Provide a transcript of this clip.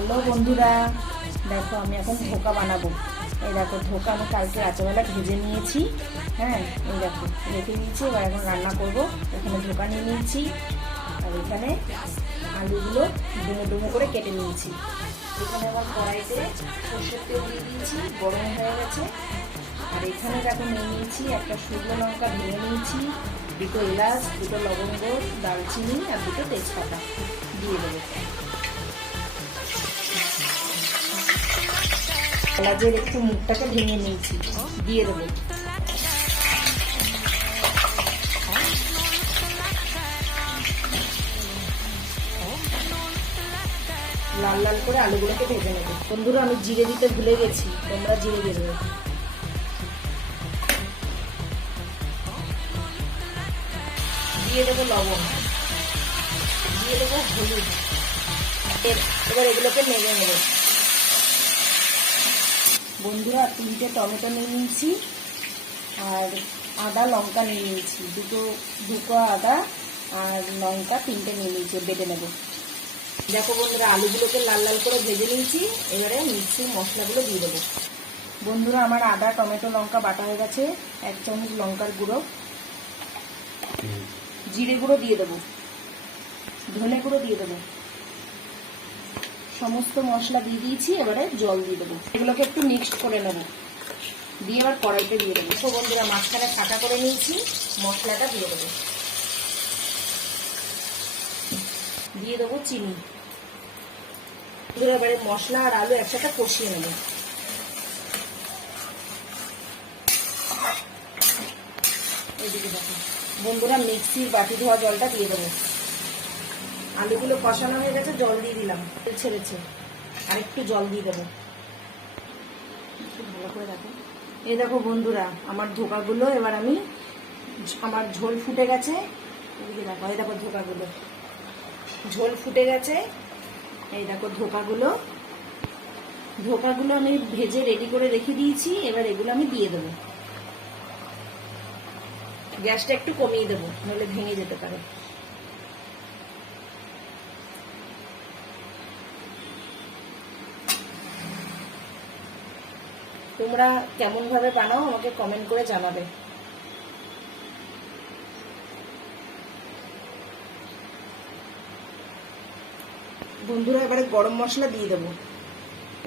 Hello বন্ধুরা, দেখো আমি এখন ধোকা বানাবো। এই দেখো ধোকা আমি কালকে রাত্রেবেলা ভেজে নিয়েছি। হ্যাঁ, এই দেখো রেখে দিয়েছি। এবার এখন রান্না করব। এখানে ধোকা নিয়ে নিয়েছি আর এখানে আলুগুলো ডুমো ডুমো করে কেটে নিয়েছি। এখানে আবার কড়াইতে সর্ষের তেল দিয়ে দিয়েছি, গরম হয়ে গেছে। আর এখানে দেখো নিয়ে নিয়েছি একটা শুকনো লঙ্কা ভেঙে নিয়েছি, দুটো এলাচ, দুটো লবঙ্গ, দারচিনি আর দুটো তেজপাতা দিয়ে দেবো। এলাচের একটু মুখটাকে ভেঙে নিয়েছি, দিয়ে দেবো। লাল লাল করে আলুগুলোকে ভেজে নেবো। বন্ধুরা, আমি জিরে দিতে ভুলে গেছি, তোমরা জিরে দিয়ে দেবে। দিয়ে দেবো লবণ, দিয়ে দেবো হলুদ। এবার এগুলোকে নেড়ে নেবো। বন্ধুরা, 3টে টমেটো নিয়ে নিয়েছি আর আদা লঙ্কা নিয়ে নিয়েছি, দুটো আদা আর লঙ্কা 3টে নিয়ে নিয়েছি, বেটে নেব। দেখো বন্ধুরা, আলুগুলোকে লাল লাল করে ভেজে নিয়েছি। এবারে মিক্সির মশলাগুলো দিয়ে দেবো। বন্ধুরা, আমার আদা টমেটো লঙ্কা বাটা হয়ে গেছে। 1 চামচ লঙ্কার গুঁড়ো, জিরে গুঁড়ো দিয়ে দেবো, ধনে গুঁড়ো দিয়ে দেবো। সমস্ত মশলা দিয়ে দিয়েছি। এবারে জল দিয়ে দেবো। এগুলোকে একটু মিক্সড করে নেবো, দিয়ে এবার কড়াইতে দিয়ে দেবো। তো বন্ধুরা, মাঝখানে ফাঁকা করে নিয়েছি, মশলাটা দিয়ে দেবো। দিয়ে দেবো চিনি। এবারে মশলা আর আলু একসাথে কষিয়ে নেব। এইদিকে দেখো বন্ধুরা, মিক্সির বাটি ধোয়া জলটা দিয়ে দেবো। আলুগুলো কষানো হয়ে গেছে, জল দিয়ে দিলাম, ছেড়েছে। আর একটু জল দিয়ে দেবো। ভালো করে দেখো। এই দেখো বন্ধুরা, আমার ধোকাগুলো এবার আমার ঝোল ফুটে গেছে। এদিকে দেখো, এই দেখো ধোকাগুলো ঝোল ফুটে গেছে। এই দেখো ধোকাগুলো আমি ভেজে রেডি করে রেখে দিয়েছি। এবার এগুলো আমি দিয়ে দেবো। গ্যাসটা একটু কমিয়ে দেবো, নাহলে ভেঙে যেতে পারে। তোমরা কেমন ভাবে বানাও আমাকে কমেন্ট করে জানাবে। বন্ধুরা, এবারে গরম মশলা দিয়ে দেবো।